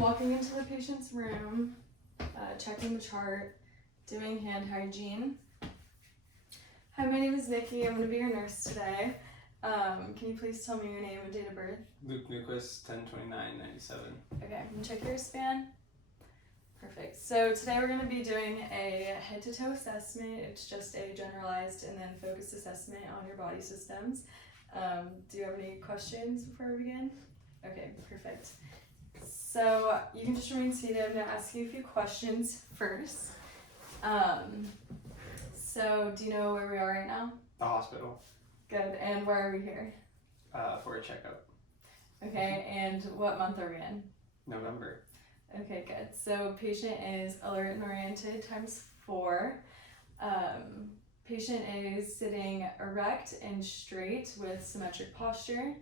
walking into the patient's room, checking the chart, doing hand hygiene. Hi, my name is Nikki. I'm going to be your nurse today. Can you please tell me your name and date of birth? Luke Newquist, 10/29/97. Okay, I'm going to check your span. Perfect. So today we're going to be doing a head-to-toe assessment. It's just a generalized and then focused assessment on your body systems. Do you have any questions before we begin? Okay, perfect. So you can just remain seated. I'm going to ask you a few questions first. So do you know where we are right now? The hospital. Good. And where are we here? For a checkup. Okay, and what month are we in? November. Okay, good. So patient is alert and oriented ×4. Patient is sitting erect and straight with symmetric posture.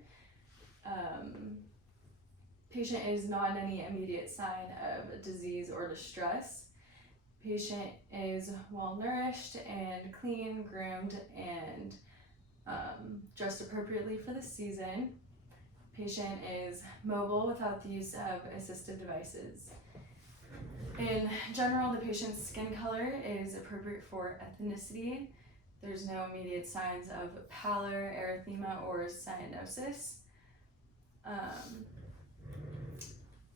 Patient is not in any immediate sign of disease or distress. Patient is well nourished and clean, groomed, and dressed appropriately for the season. Patient is mobile without the use of assistive devices. In general, the patient's skin color is appropriate for ethnicity. There's no immediate signs of pallor, erythema, or cyanosis.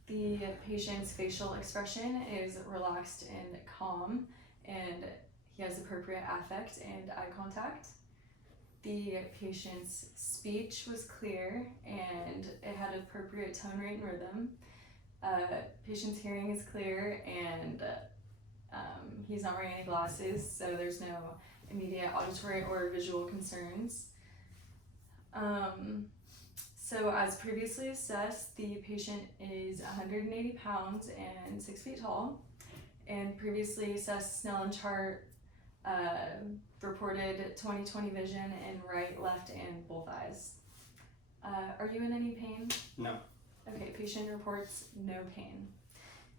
The patient's facial expression is relaxed and calm, and he has appropriate affect and eye contact. The patient's speech was clear and it had appropriate tone, rate, and rhythm. Patient's hearing is clear and he's not wearing any glasses, so there's no immediate auditory or visual concerns. So as previously assessed, the patient is 180 pounds and 6 feet tall, and previously assessed Snellen chart reported 20/20 vision in right, left, and both eyes. Are you in any pain? No. Okay, patient reports no pain.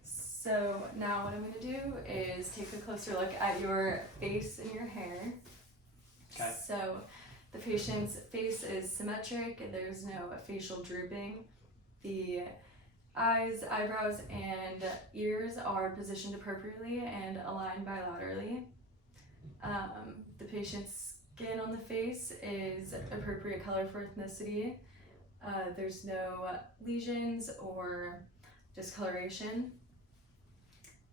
So now what I'm going to do is take a closer look at your face and your hair. Okay. So the patient's face is symmetric, there's no facial drooping. The eyes, eyebrows, and ears are positioned appropriately and aligned bilaterally. The patient's skin on the face is appropriate color for ethnicity. There's no lesions or discoloration.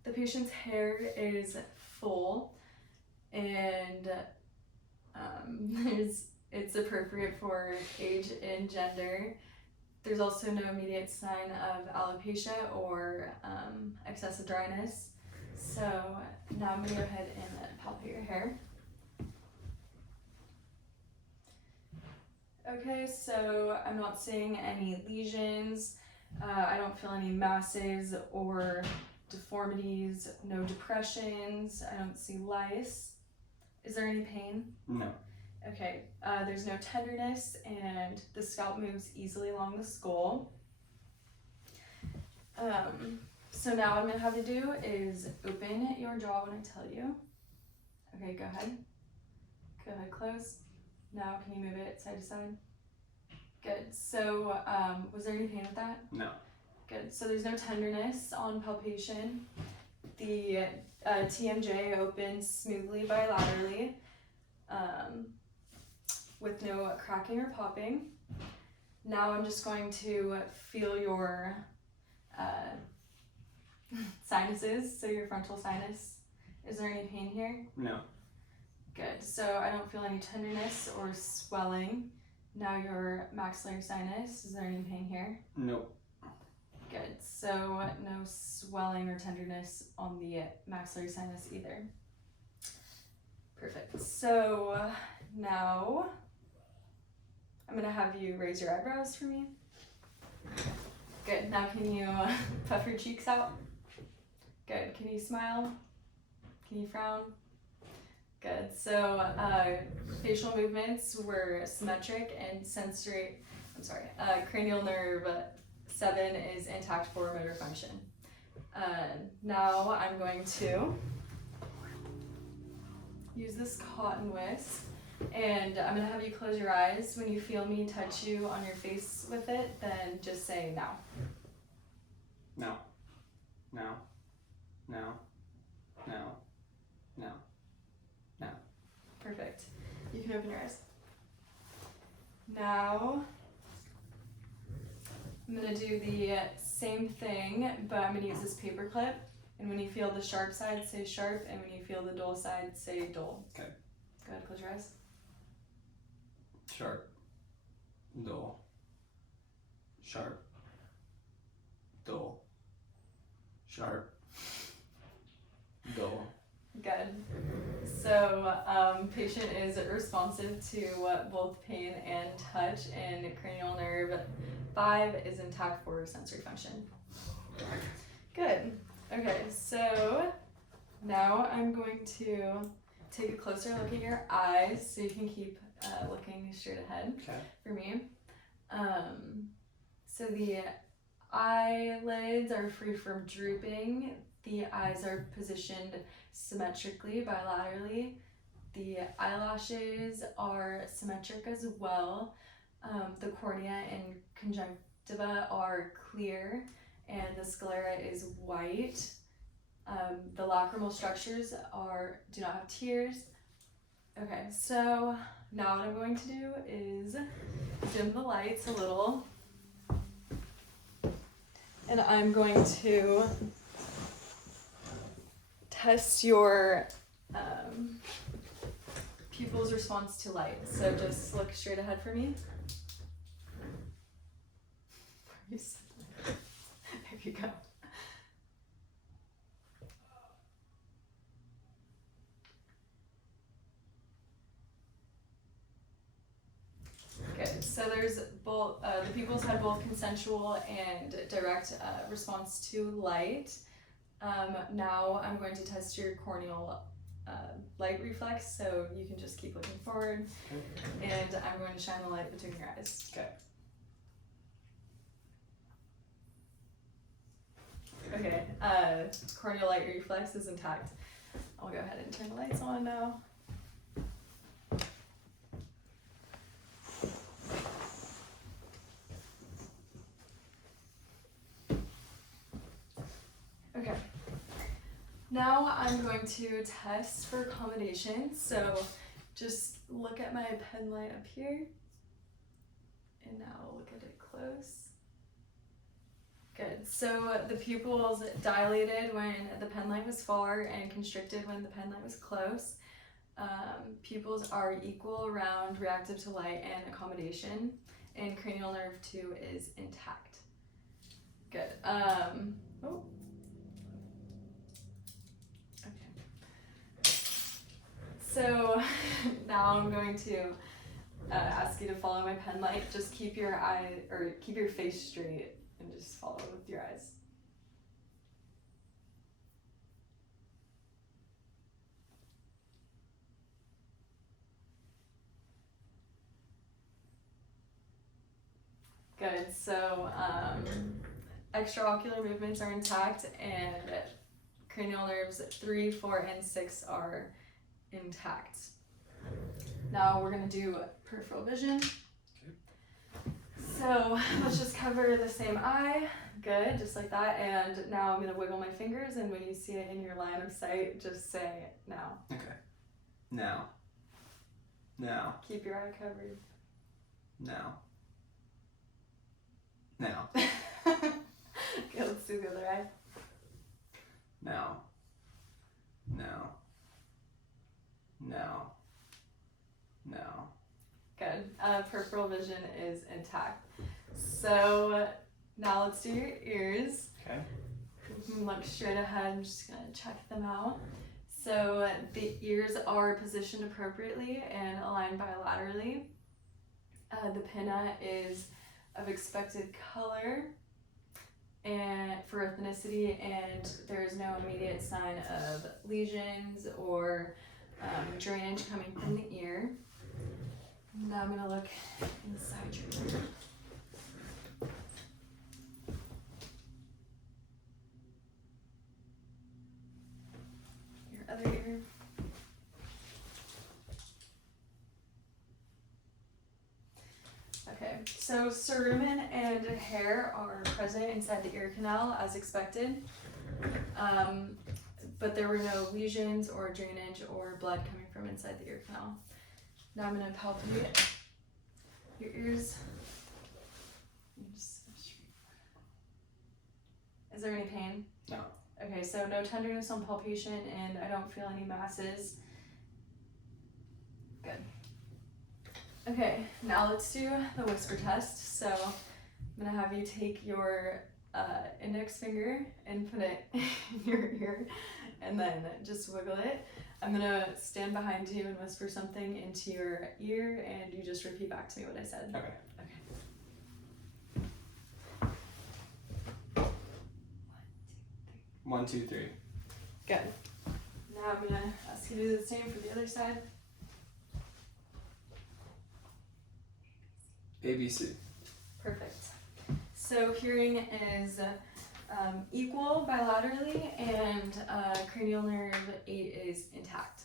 The patient's hair is full and it's appropriate for age and gender. There's also no immediate sign of alopecia or excessive dryness. So now I'm going to go ahead and palpate your hair. Okay, so I'm not seeing any lesions. I don't feel any masses or deformities, no depressions. I don't see lice. Is there any pain? No. Okay, there's no tenderness and the scalp moves easily along the skull. So now what I'm going to have you do is open your jaw when I tell you. Okay, go ahead. Go ahead, close. Now can you move it side to side? Good. So was there any pain with that? No. Good. So there's no tenderness on palpation. The TMJ opens smoothly bilaterally with no cracking or popping. Now I'm just going to feel your sinuses, so your frontal sinus. Is there any pain here? No. Good. So I don't feel any tenderness or swelling. Now your maxillary sinus. Is there any pain here? Nope. Good. So no swelling or tenderness on the maxillary sinus either. Perfect. So now I'm going to have you raise your eyebrows for me. Good. Now can you puff your cheeks out? Good. Can you smile? Can you frown? Good. So facial movements were symmetric and cranial nerve 7 is intact for motor function. Now I'm going to use this cotton whisk and I'm going to have you close your eyes. When you feel me touch you on your face with it, then just say no. No. Now. Now. Now. Now. Now. Perfect. You can open your eyes. Now, I'm going to do the same thing, but I'm going to use this paper clip. And when you feel the sharp side, say sharp. And when you feel the dull side, say dull. Okay. Go ahead, close your eyes. Sharp. Dull. Sharp. Dull. Sharp. Dull. Good. So, patient is responsive to both pain and touch, and cranial nerve 5 is intact for sensory function. Good. Okay, so now I'm going to take a closer look at your eyes so you can keep looking straight ahead Okay. for me. So the eyelids are free from drooping. The eyes are positioned symmetrically bilaterally. The eyelashes are symmetric as well. The cornea and conjunctiva are clear, and the sclera is white. The lacrimal structures do not have tears. Okay, so now what I'm going to do is dim the lights a little, and I'm going to test your pupil's response to light. So just look straight ahead for me. There you go. Good. So there's both, the pupils had both consensual and direct response to light. Now I'm going to test your corneal light reflex, so you can just keep looking forward, and I'm going to shine the light between your eyes. Okay. Okay, corneal light reflex is intact. I'll go ahead and turn the lights on now. Okay. Now I'm going to test for accommodation. So just look at my pen light up here. And now look at it close. Good. So the pupils dilated when the pen light was far and constricted when the pen light was close. Pupils are equal around reactive to light and accommodation. And cranial nerve 2 is intact. Good. So now I'm going to ask you to follow my pen light. Just keep your keep your face straight and just follow with your eyes. Good. So extraocular movements are intact, and cranial nerves 3, 4, and 6 are intact. Now we're going to do peripheral vision. Okay. So let's just cover the same eye. Good, just like that. And now I'm going to wiggle my fingers, and when you see it in your line of sight, just say now. Okay. Now. Now. Keep your eye covered. Now. Now. Okay, let's do the other eye. Now. Now. Now. Now. Good. Peripheral vision is intact. So now let's do your ears. Okay. You can look straight ahead. I'm just going to check them out. So the ears are positioned appropriately and aligned bilaterally. The pinna is of expected color and for ethnicity, and there is no immediate sign of lesions or drainage coming from the ear. Now I'm going to look inside your ear. Your other ear. Okay, so cerumen and hair are present inside the ear canal as expected. but there were no lesions or drainage or blood coming from inside the ear canal. Now I'm going to palpate your ears. Is there any pain? No. Okay, so no tenderness on palpation, and I don't feel any masses. Good. Okay, now let's do the whisper test. So I'm gonna have you take your index finger and put it in your ear, and then just wiggle it. I'm gonna stand behind you and whisper something into your ear, and you just repeat back to me what I said. Okay. 1, 2, 3. Good. Now I'm gonna ask you to do the same for the other side. ABC. Perfect. So hearing is equal bilaterally, and cranial nerve 8 is intact.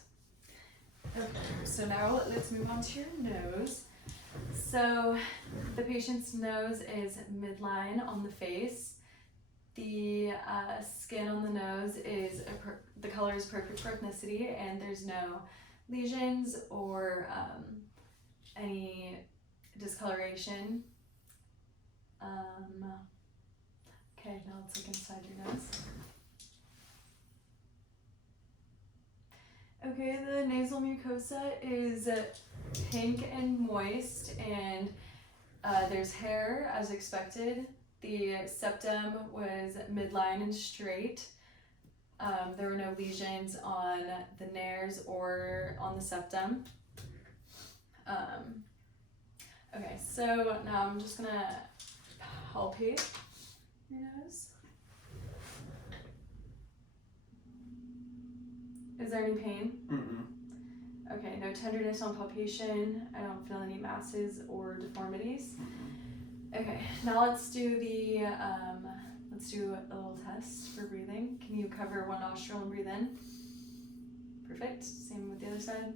Okay, so now let's move on to your nose. So the patient's nose is midline on the face. The skin on the nose is the color is perfect for ethnicity, and there's no lesions or any discoloration. Okay, now let's look inside your nose. Okay, the nasal mucosa is pink and moist, and there's hair as expected. The septum was midline and straight. There were no lesions on the nares or on the septum. Okay, so now I'm just gonna palpate your nose. Is there any pain? Mm-mm. Okay, no tenderness on palpation. I don't feel any masses or deformities. Okay, now let's do a little test for breathing. Can you cover one nostril and breathe in? Perfect. Same with the other side.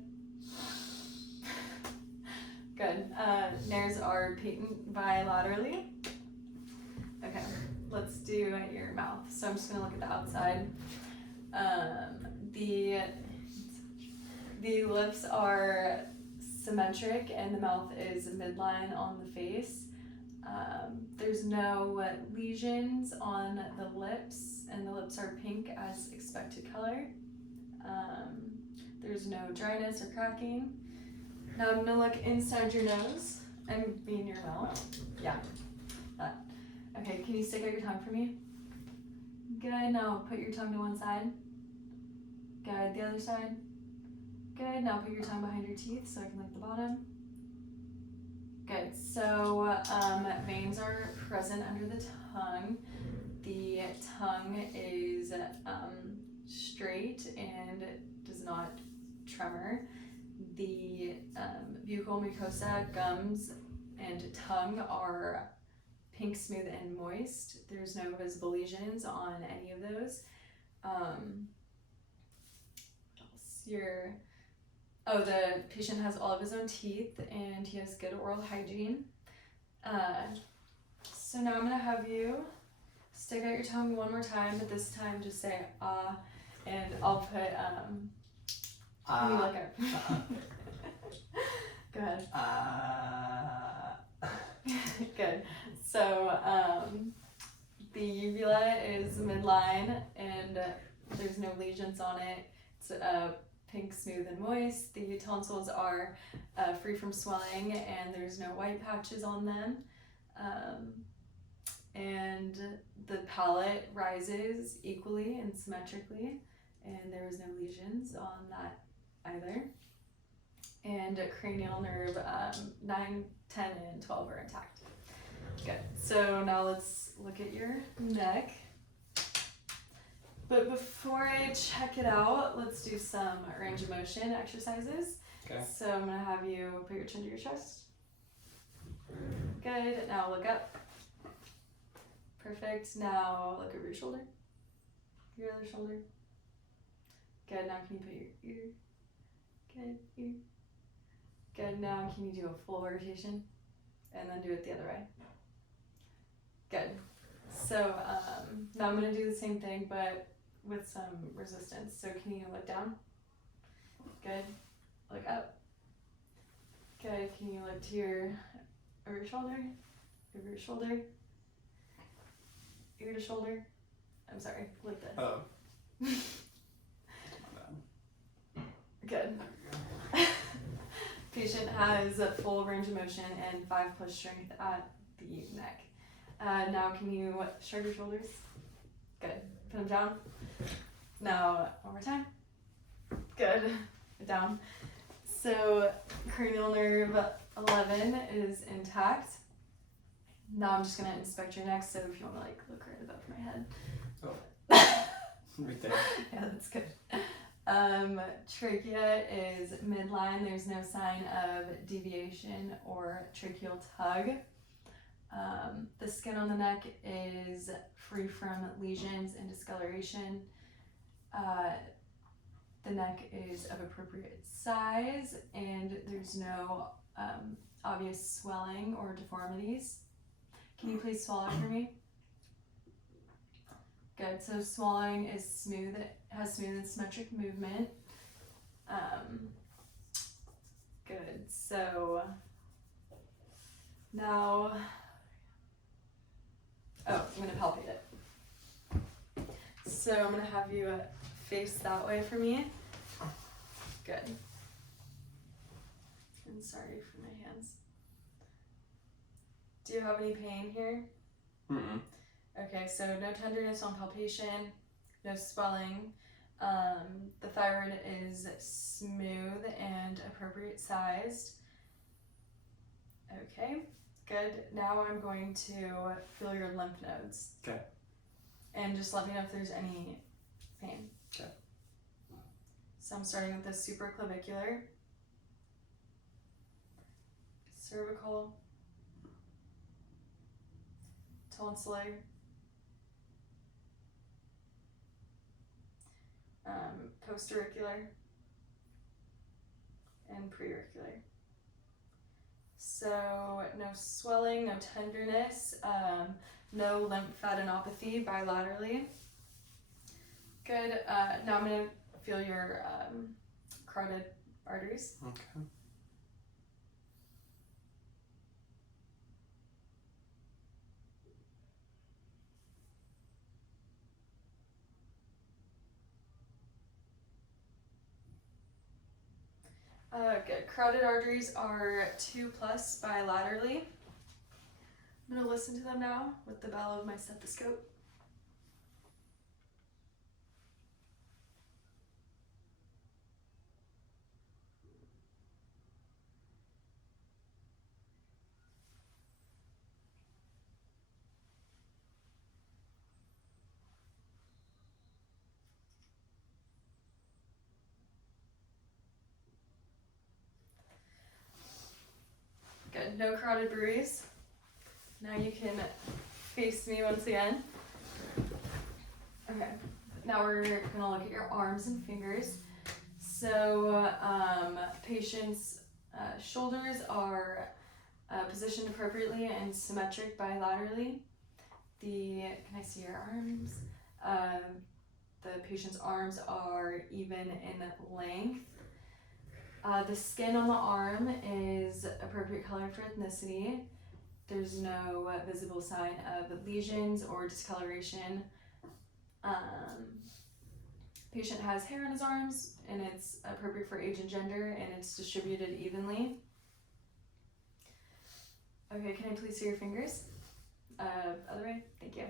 Good. Nares are patent bilaterally. Okay, let's do your mouth. So I'm just gonna look at the outside. The lips are symmetric, and the mouth is midline on the face. There's no lesions on the lips, and the lips are pink as expected color. There's no dryness or cracking. Now I'm gonna look inside your nose and be in your mouth. Yeah, that. Okay, can you stick out your tongue for me? Good, now put your tongue to one side. Good, the other side. Good, now put your tongue behind your teeth so I can lick the bottom. Good, so veins are present under the tongue. The tongue is straight and does not tremor. The buccal mucosa, gums, and tongue are pink, smooth, and moist. There's no visible lesions on any of those. The patient has all of his own teeth, and he has good oral hygiene. So now I'm gonna have you stick out your tongue one more time, but this time just say ah, and I'll put can you look up? Go ahead. Good. So the uvula is midline, and there's no lesions on it. It's pink, smooth, and moist. The tonsils are free from swelling, and there's no white patches on them. And the palate rises equally and symmetrically, and there was no lesions on that either. And cranial nerve 9, 10, and 12 are intact. Good. So now let's look at your neck. But before I check it out, let's do some range of motion exercises. Okay. So I'm gonna have you put your chin to your chest. Good. Now look up. Perfect. Now look over your shoulder. Your other shoulder. Good. Now can you put your ear? Good. Ear. Good. Now can you do a full rotation? And then do it the other way. Good. So Now I'm gonna do the same thing, but with some resistance. So can you look down? Good. Look up. Good. Can you look to over your shoulder? Over your shoulder? Ear to shoulder? I'm sorry, like this. Oh. Good. Patient has a full range of motion and 5+ strength at the neck. Now can you shrug your shoulders? Good. Put them down. Now, one more time. Good. Down. So, cranial nerve 11 is intact. Now I'm just gonna inspect your neck, so if you wanna look right above my head. Oh. Right there. Yeah, that's good. Trachea is midline. There's no sign of deviation or tracheal tug. The skin on the neck is free from lesions and discoloration. The neck is of appropriate size, and there's no obvious swelling or deformities. Can you please swallow for me? Good. So swallowing is smooth. It has smooth and symmetric movement. Good. So now, I'm gonna palpate it. So I'm gonna have you face that way for me. Good. And sorry for my hands. Do you have any pain here? Mm-mm. Okay, so no tenderness on palpation, no swelling. The thyroid is smooth and appropriate sized. Okay, good. Now I'm going to feel your lymph nodes. Okay. And just let me know if there's any pain. Okay. So I'm starting with the supraclavicular, cervical, tonsillar, postauricular, and preauricular. So no swelling, no tenderness, no lymphadenopathy bilaterally. Good. Now I'm going to feel your carotid arteries. Okay. Good. Carotid arteries are 2+ bilaterally. I'm going to listen to them now with the bell of my stethoscope. Good. No carotid bruise. Now you can face me once again. Okay. Now we're going to look at your arms and fingers. So patient's shoulders are positioned appropriately and symmetric bilaterally. Can I see your arms? The patient's arms are even in length. The skin on the arm is appropriate color for ethnicity. There's no visible sign of lesions or discoloration. Patient has hair on his arms, and it's appropriate for age and gender, and it's distributed evenly. Okay, can I please see your fingers? Other way, thank you.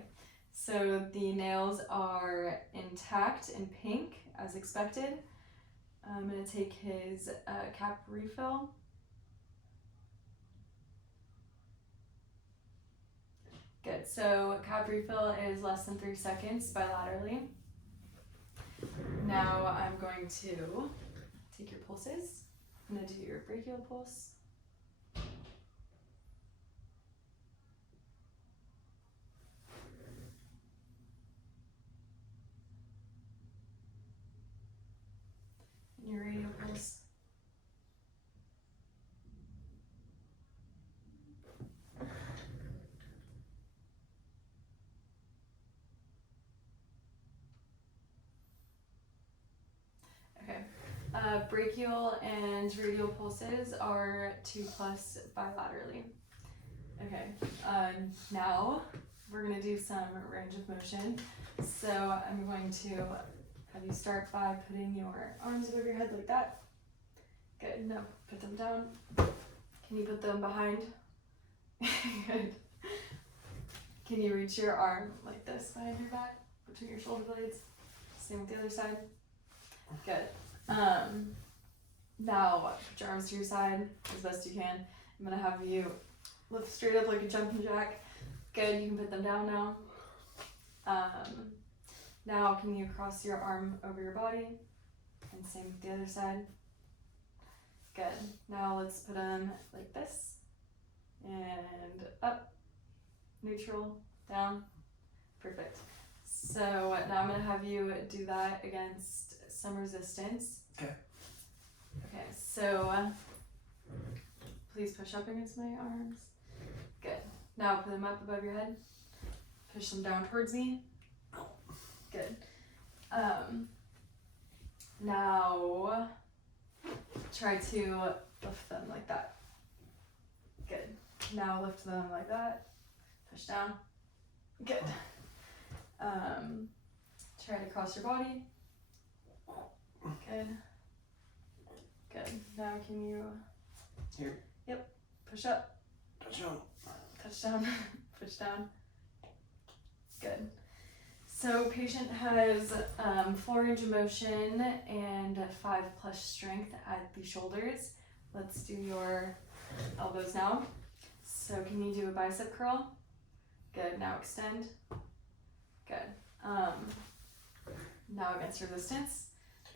So the nails are intact and pink, as expected. I'm going to take his cap refill. Good, so cap refill is less than 3 seconds bilaterally. Now I'm going to take your pulses. I'm going to do your brachial pulse. And your radial pulse. Brachial and radial pulses are 2+ bilaterally. Okay, now we're gonna do some range of motion. So I'm going to have you start by putting your arms above your head like that. Good, now put them down. Can you put them behind? Good. Can you reach your arm like this behind your back, between your shoulder blades? Same with the other side. Good. Now put your arms to your side as best you can. I'm gonna have you lift straight up like a jumping jack. Good, you can put them down now. Now can you cross your arm over your body? And same with the other side. Good. Now let's put them like this. And up, neutral, down. Perfect. So now I'm gonna have you do that against some resistance. Okay. Okay, so please push up against my arms. Good. Now put them up above your head. Push them down towards me. Good. Now try to lift them like that. Good. Now lift them like that. Push down. Good. Try to cross your body. Good. Good. Now can you... Here. Yep. Push up. Touch down. Touch down. Push down. Good. So patient has full range of motion and 5+ strength at the shoulders. Let's do your elbows now. So can you do a bicep curl? Good. Now extend. Good. Now against resistance.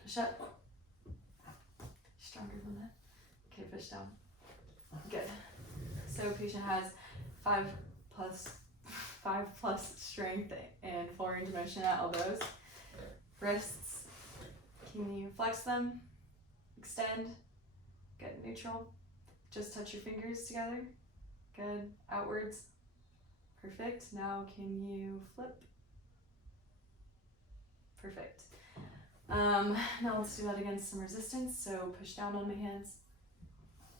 Push up. Stronger than that. Okay, push down. Good. So patient has 5+ strength and full range of motion at elbows. Wrists, can you flex them? Extend. Good. Neutral. Just touch your fingers together. Good. Outwards. Perfect. Now can you flip? Perfect. Now let's do that against some resistance. So push down on my hands.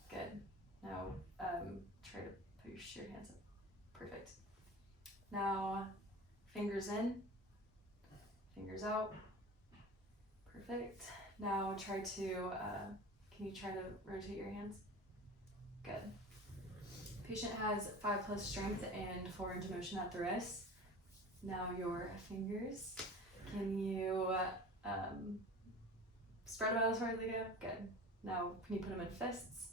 Good. Now try to push your hands up. Perfect. Now fingers in, fingers out. Perfect. Now try to, can you try to rotate your hands? Good. Patient has 5+ strength and full range of motion at the wrists. Now your fingers. Can you spread them out as far as they go? Good. Now can you put them in fists?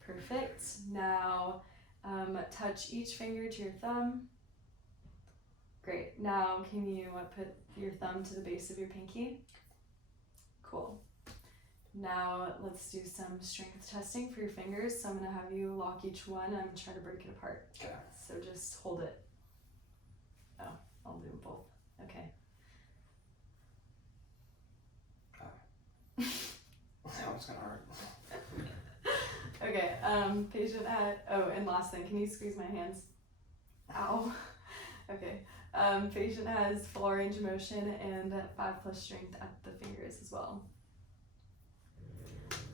Perfect. Now touch each finger to your thumb. Great. Now can you put your thumb to the base of your pinky? Cool. Now let's do some strength testing for your fingers. So I'm going to have you lock each one. I'm going to try to break it apart. Okay. So just hold it. Oh, I'll do them both. Okay. That one's gonna hurt. Okay, patient had, oh, and last thing, can you squeeze my hands? Ow. Okay, patient has full range of motion and 5+ strength at the fingers as well.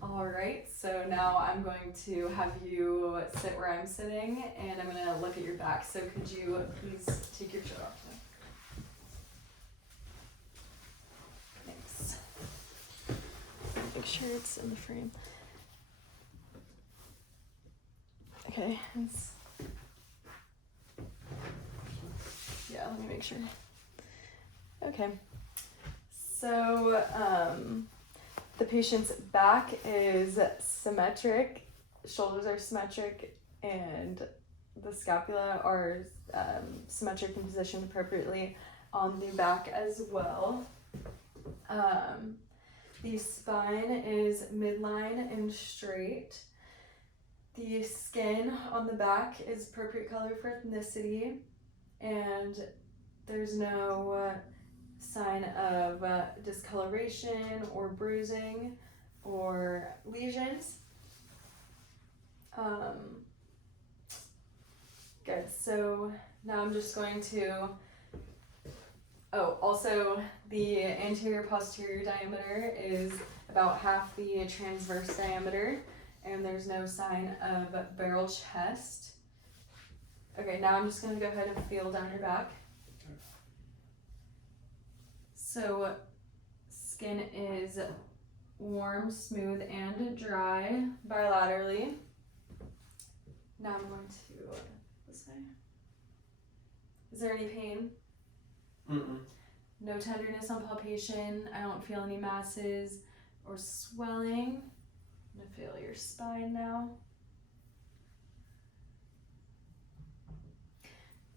All right, so now I'm going to have you sit where I'm sitting and I'm gonna look at your back. So could you please take your shirt off? Thanks. Make sure it's in the frame. Okay, yeah, let me make sure. Okay, so the patient's back is symmetric, shoulders are symmetric, and the scapula are symmetric and positioned appropriately on the back as well. The spine is midline and straight. The skin on the back is appropriate color for ethnicity, and there's no sign of discoloration or bruising or lesions. Good, so now I'm just going to Oh, also the anterior posterior diameter is about half the transverse diameter, and there's no sign of barrel chest. Okay, now I'm just gonna go ahead and feel down your back. So skin is warm, smooth, and dry bilaterally. Now I'm going to this way. Is there any pain? Mm-mm. No tenderness on palpation. I don't feel any masses or swelling. I'm gonna feel your spine now.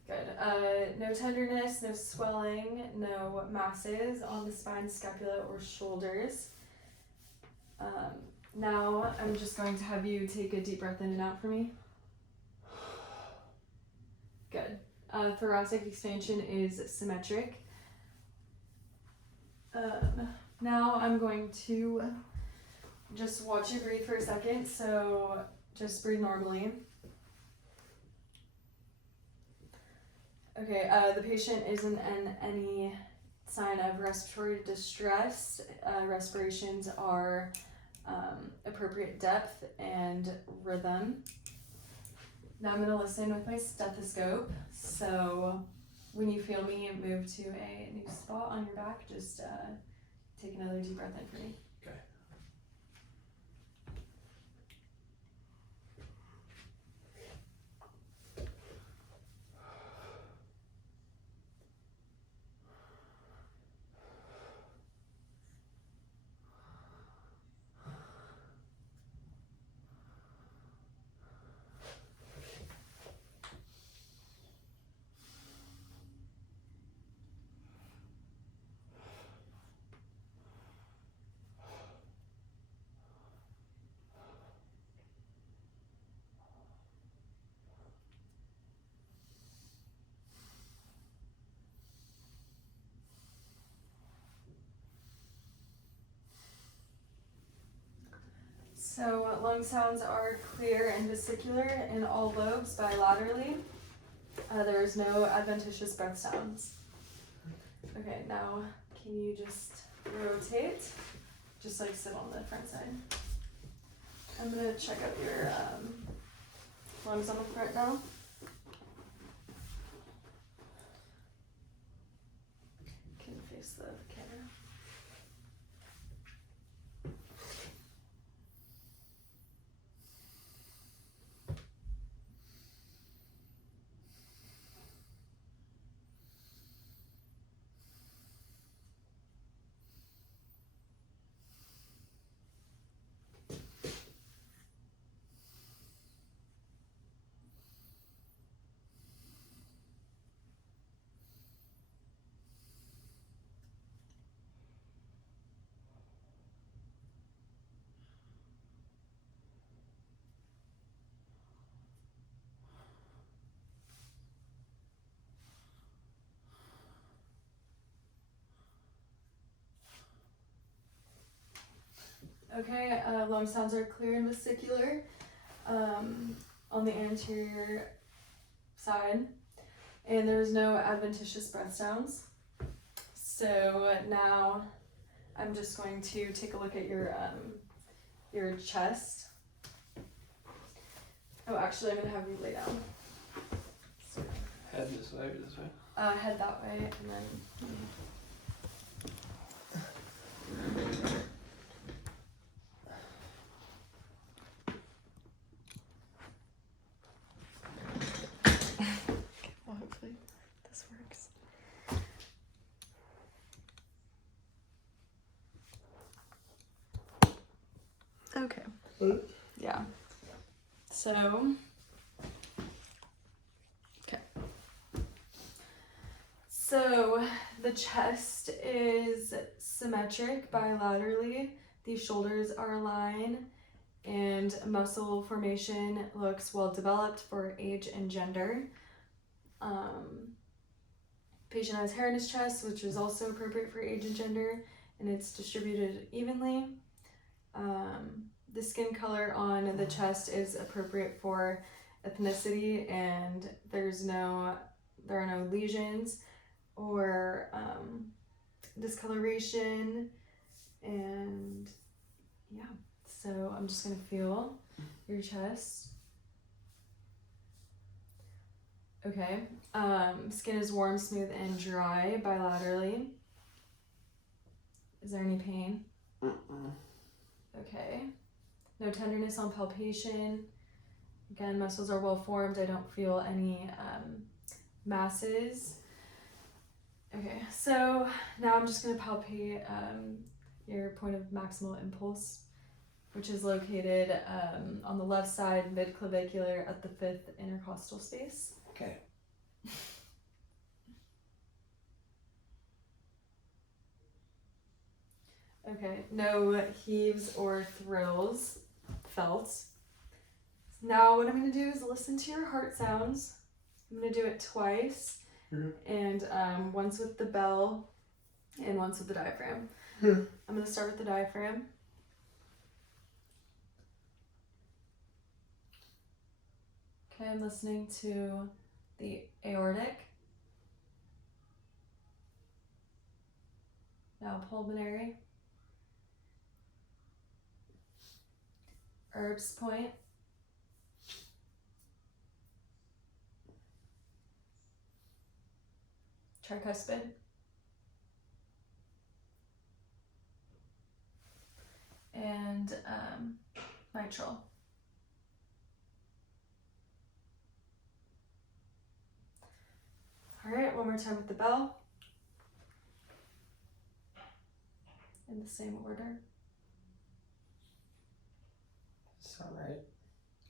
Good. No tenderness, no swelling, no masses on the spine, scapula, or shoulders. Now I'm just going to have you take a deep breath in and out for me. Good. Thoracic expansion is symmetric. Now I'm going to just watch you breathe for a second, so just breathe normally. Okay, the patient isn't in any sign of respiratory distress. Respirations are appropriate depth and rhythm. Now I'm going to listen with my stethoscope. So when you feel me move to a new spot on your back, just take another deep breath in for me. Okay. So lung sounds are clear and vesicular in all lobes bilaterally. There is no adventitious breath sounds. Okay, now can you just rotate? Just like sit on the front side. I'm gonna check out your lungs on the front now. Can you face the camera? Okay, lung sounds are clear and vesicular on the anterior side, and there's no adventitious breath sounds. So now I'm just going to take a look at your chest. Oh, actually, I'm gonna have you lay down. So, Head this way or this way? head that way, and then. Well, hopefully this works. Okay. Yeah. So. Okay. So the chest is symmetric bilaterally. The shoulders are aligned, and muscle formation looks well developed for age and gender. Patient has hair in his chest, which is also appropriate for age and gender, and it's distributed evenly. The skin color on the chest is appropriate for ethnicity, and there are no lesions. or discoloration, and yeah. So I'm just gonna feel your chest. Okay. Skin is warm, smooth, and dry bilaterally. Is there any pain? Okay. No tenderness on palpation. Again, muscles are well formed. I don't feel any masses. Okay, so now I'm just going to palpate your point of maximal impulse, which is located on the left side, mid-clavicular, at the 5th intercostal space. Okay. Okay, no heaves or thrills felt. Now what I'm going to do is listen to your heart sounds. I'm going to do it twice, and once with the bell and once with the diaphragm. I'm going to start with the diaphragm. Okay, I'm listening to the aortic. Now pulmonary. Erb's point. Tricuspid. And mitral. All right, one more time with the bell. In the same order. Sound right?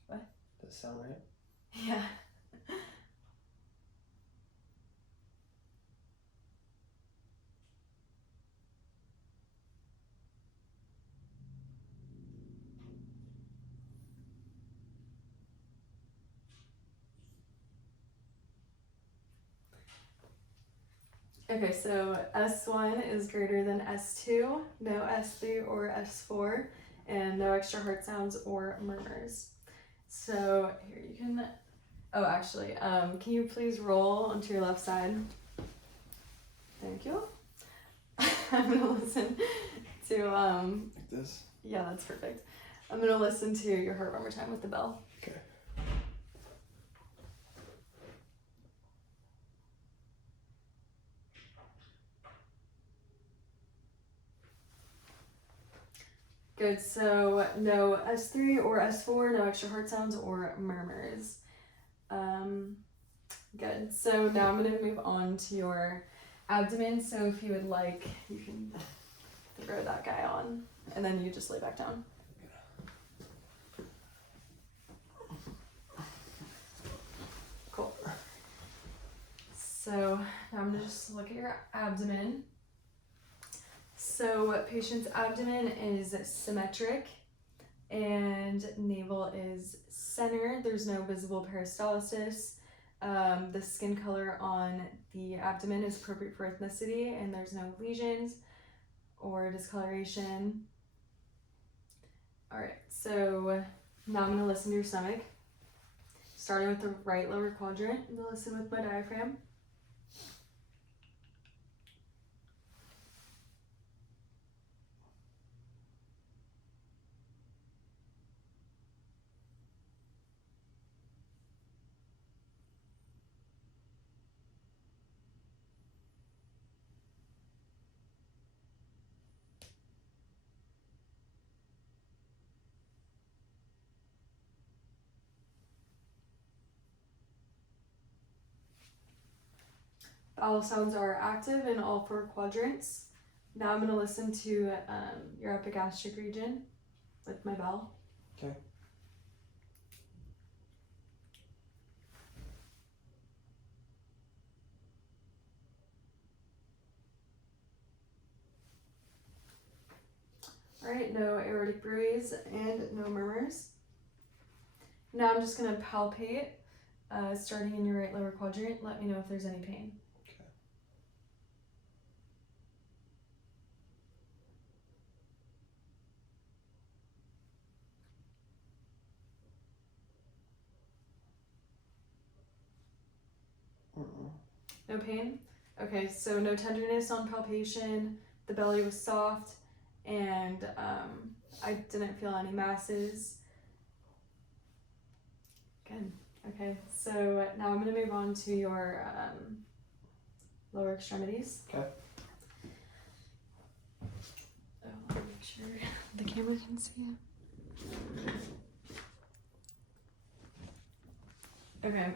What? Does that sound right? Yeah. Okay, so S1 is greater than S2, no S3 or S4, and no extra heart sounds or murmurs. So here you can, oh actually, can you please roll onto your left side? Thank you. I'm gonna listen to, Like this? yeah, that's perfect. I'm gonna listen to your heart one more time with the bell. Okay. Good, so no S3 or S4, no extra heart sounds or murmurs. Good, so now I'm gonna move on to your abdomen. So if you would like, you can throw that guy on and then you just lay back down. Cool. So now I'm gonna just look at your abdomen. So patient's abdomen is symmetric and navel is center. There's no visible peristalsis. The skin color on the abdomen is appropriate for ethnicity and there's no lesions or discoloration. All right, so now I'm gonna listen to your stomach. Starting with the right lower quadrant, I'm gonna listen with my diaphragm. Bowel sounds are active in all 4 quadrants. Now I'm going to listen to your epigastric region with my bell. Okay. All right, no aortic bruise and no murmurs. Now I'm just going to palpate, starting in your right lower quadrant. Let me know if there's any pain. No pain? Okay, so no tenderness on palpation. The belly was soft, and I didn't feel any masses. Good. Okay, so now I'm going to move on to your lower extremities. Okay. Oh, let me make sure the camera can see it. Okay.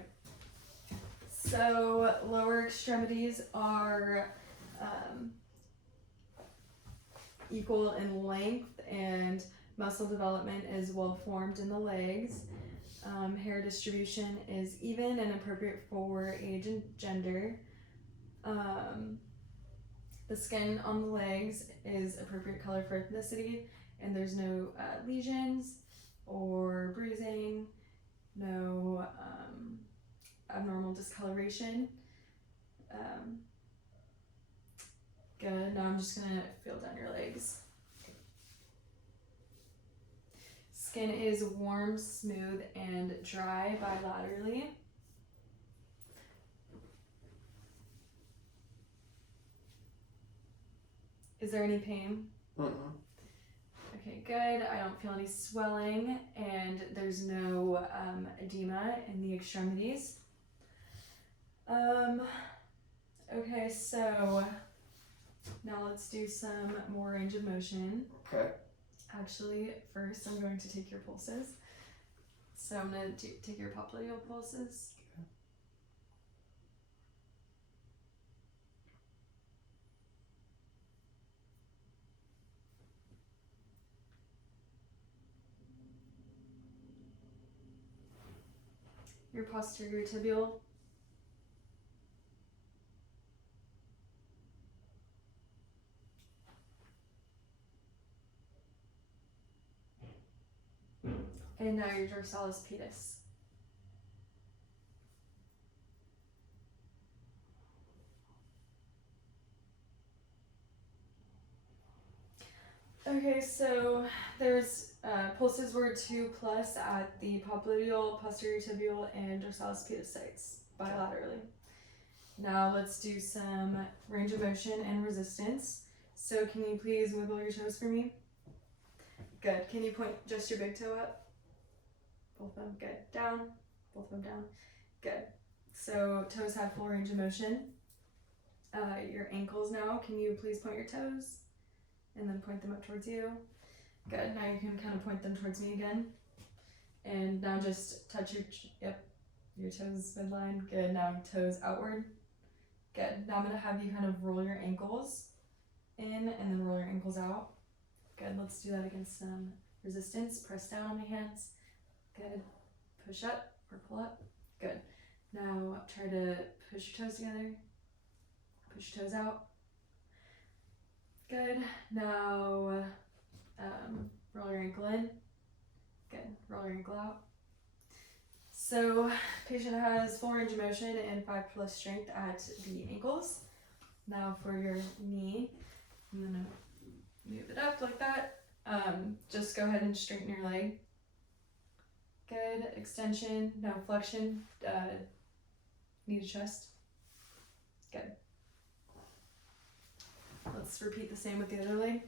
So lower extremities are equal in length, and muscle development is well formed in the legs. Hair distribution is even and appropriate for age and gender. The skin on the legs is appropriate color for ethnicity, and there's no lesions or bruising, no abnormal discoloration. Good. Now I'm just gonna feel down your legs. Skin is warm, smooth, and dry bilaterally. Is there any pain? Okay, good. I don't feel any swelling, and there's no edema in the extremities. Okay, so now let's do some more range of motion. Okay. Actually, first I'm going to take your pulses. So I'm going to take your popliteal pulses. Okay. Your posterior tibial. And now your dorsalis pedis. Okay, so there's pulses were 2+ at the popliteal, posterior tibial, and dorsalis pedis sites bilaterally. Now let's do some range of motion and resistance. So can you please wiggle your toes for me? Good. Can you point just your big toe up? Both of them. Good. Down. Both of them down. Good. So toes have full range of motion. Your ankles now. Can you please point your toes? And then point them up towards you. Good. Now you can kind of point them towards me again. And now just touch your toes midline. Good. Now toes outward. Good. Now I'm going to have you kind of roll your ankles in and then roll your ankles out. Good. Let's do that against some resistance. Press down on my hands. Good. Push up or pull up. Good. Now try to push your toes together. Push your toes out. Good. Now roll your ankle in. Good. Roll your ankle out. So patient has full range of motion and 5+ strength at the ankles. Now for your knee, I'm gonna move it up like that. Just go ahead and straighten your leg. Good. Extension, no flexion, knee to chest. Good. Let's repeat the same with the other leg.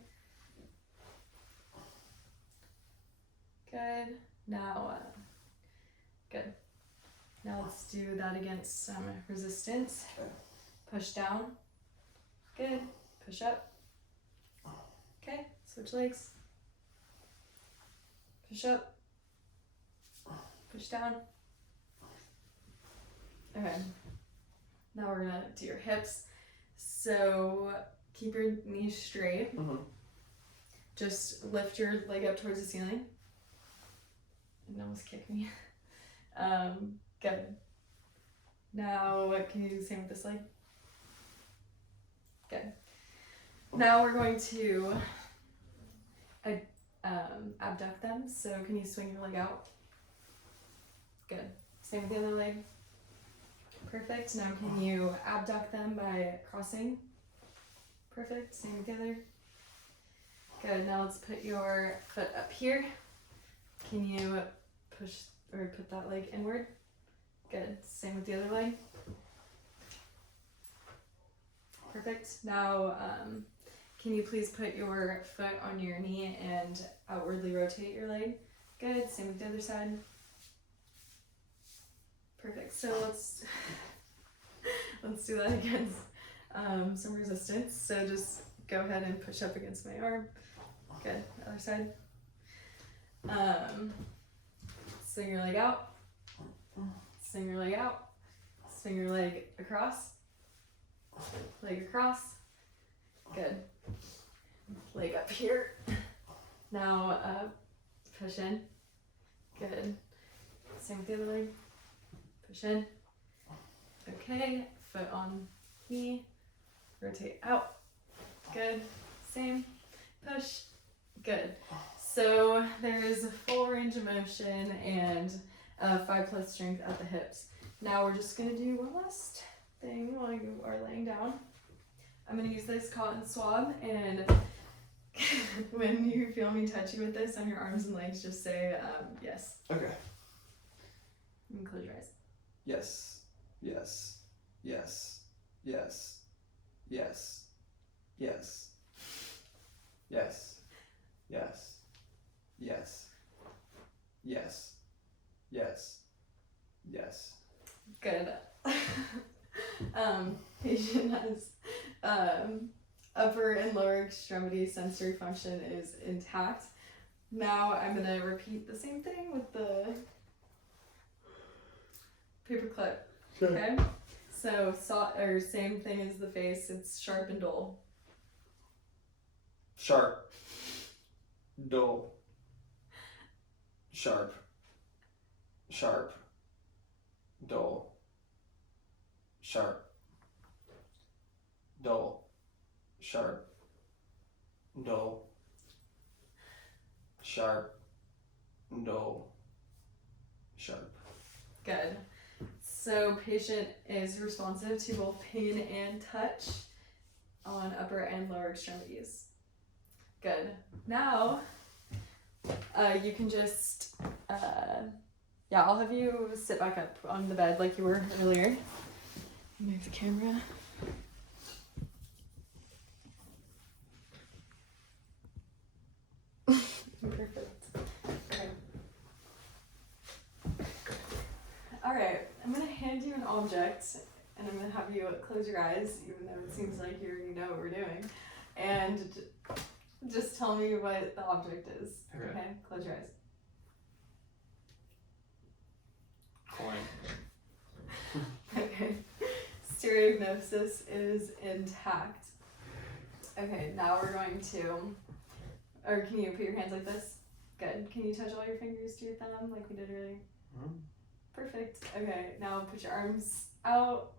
Good. Now, good. Now let's do that against some resistance. Push down. Good. Push up. Okay. Switch legs. Push up. Push down. Okay. Now we're gonna do your hips. So keep your knees straight. Just lift your leg up towards the ceiling. It almost kicked me. Good. Now can you do the same with this leg? Good. Now we're going to abduct them. So can you swing your leg out? Good. Same with the other leg. Perfect. Now can you abduct them by crossing? Perfect. Same with the other. Good. Now let's put your foot up here. Can you push or put that leg inward? Good. Same with the other leg. perfect. Now, can you please put your foot on your knee and outwardly rotate your leg? Good. Same with the other side. Perfect. So let's do that against some resistance. So just go ahead and push up against my arm. Good. Other side. Swing your leg out. Swing your leg out. Swing your leg across. Leg across. Good. Leg up here. Now push in. Good. Same with the other leg. Push in. Okay. Foot on knee. Rotate out. Good. Same. Push. Good. So there's a full range of motion and 5+ strength at the hips. Now we're just gonna do one last thing while you are laying down. I'm gonna use this cotton swab, and when you feel me touch you with this on your arms and legs, just say yes. Okay. You can close your eyes. Yes. Yes. Yes. Yes. Yes. Yes. Yes. Yes. Yes. Yes. Yes. Yes. Good. Patient has upper and lower extremity sensory function is intact. Now I'm gonna repeat the same thing with the paper clip. Okay. So same thing as the face. It's sharp and dull. Sharp. Dull. Sharp. Sharp. Dull. Sharp. Dull. Sharp. Dull. Sharp. Dull. Sharp. Good. So patient is responsive to both pain and touch on upper and lower extremities. Good. Now, you can just, I'll have you sit back up on the bed like you were earlier. Move the camera. Perfect. Okay. Alright, I'm gonna hand you an object, and I'm gonna have you close your eyes, even though it seems like you already know what we're doing, and just tell me what the object is. Okay. Close your eyes. Coin. Okay. Stereognosis is intact. Okay, now we're going to, or can you put your hands like this? Good. Can you touch all your fingers to your thumb like we did earlier? Mm-hmm. Perfect. Okay, now put your arms out,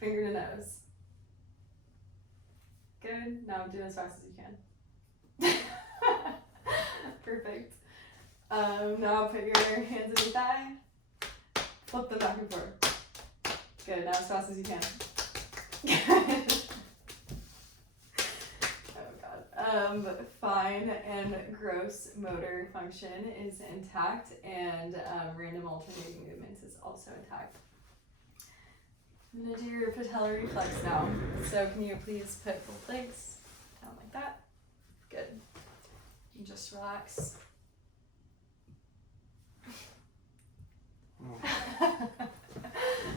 finger to nose. Good. Now do as fast as you can. Perfect. Now put your hands at your thigh. Flip them back and forth. Good. Now as fast as you can. Oh God. Fine and gross motor function is intact, and random alternating movements is also intact. I'm gonna do your patellar flex now. So can you please put both legs down like that? Good. And just relax.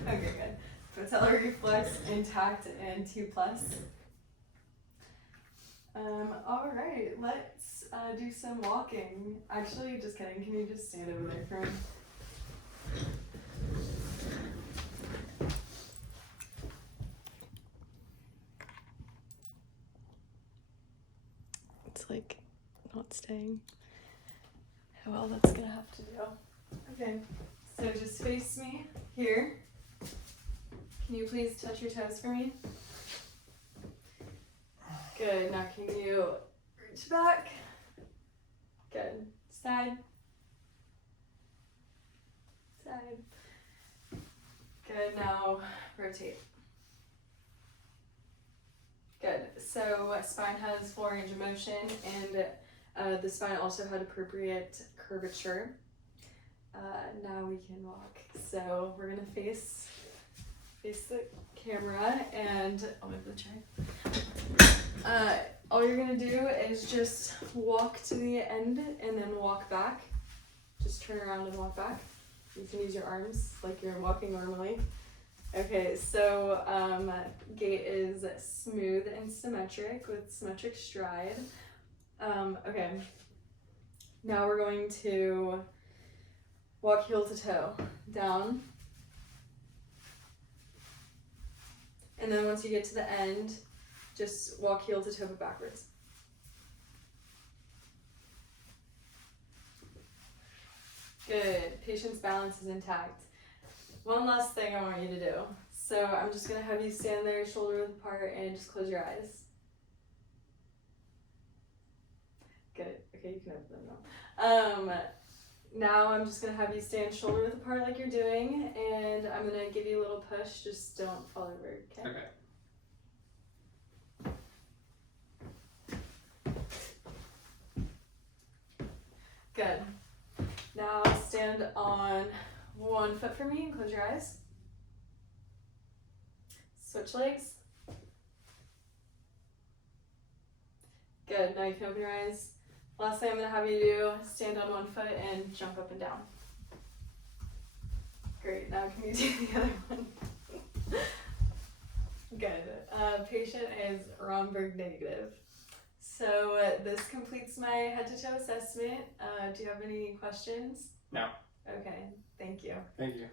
Okay, good. Patellar reflex intact and 2+. All right, let's do some walking. Actually, just kidding. Can you just stand over there for me? It's like not staying. Well, that's gonna have to do. Okay, so just face me here. Can you please touch your toes for me? Good. Now can you reach back? Good. Side. Side. Good. Now rotate. Good. So spine has full range of motion, and the spine also had appropriate curvature. Now we can walk. So we're gonna face the camera and I'll move the chair. All you're gonna do is just walk to the end and then walk back. Just turn around and walk back. You can use your arms like you're walking normally. Okay, so gait is smooth and symmetric with symmetric stride. Okay, now we're going to walk heel to toe, down. And then once you get to the end, just walk heel to toe but backwards. Good. Patient's balance is intact. One last thing I want you to do. So I'm just going to have you stand there shoulder width apart and just close your eyes. Good. Okay, you can open them now. Now I'm just going to have you stand shoulder width apart like you're doing, and I'm going to give you a little push. Just don't fall over, okay? Okay. Good. Now stand on one foot for me and close your eyes. Switch legs. Good. Now you can open your eyes. Last thing I'm going to have you do, stand on one foot and jump up and down. Great. Now can you do the other one? Good. Patient is Romberg negative. So this completes my head-to-toe assessment. Do you have any questions? No. Okay. Thank you. Thank you.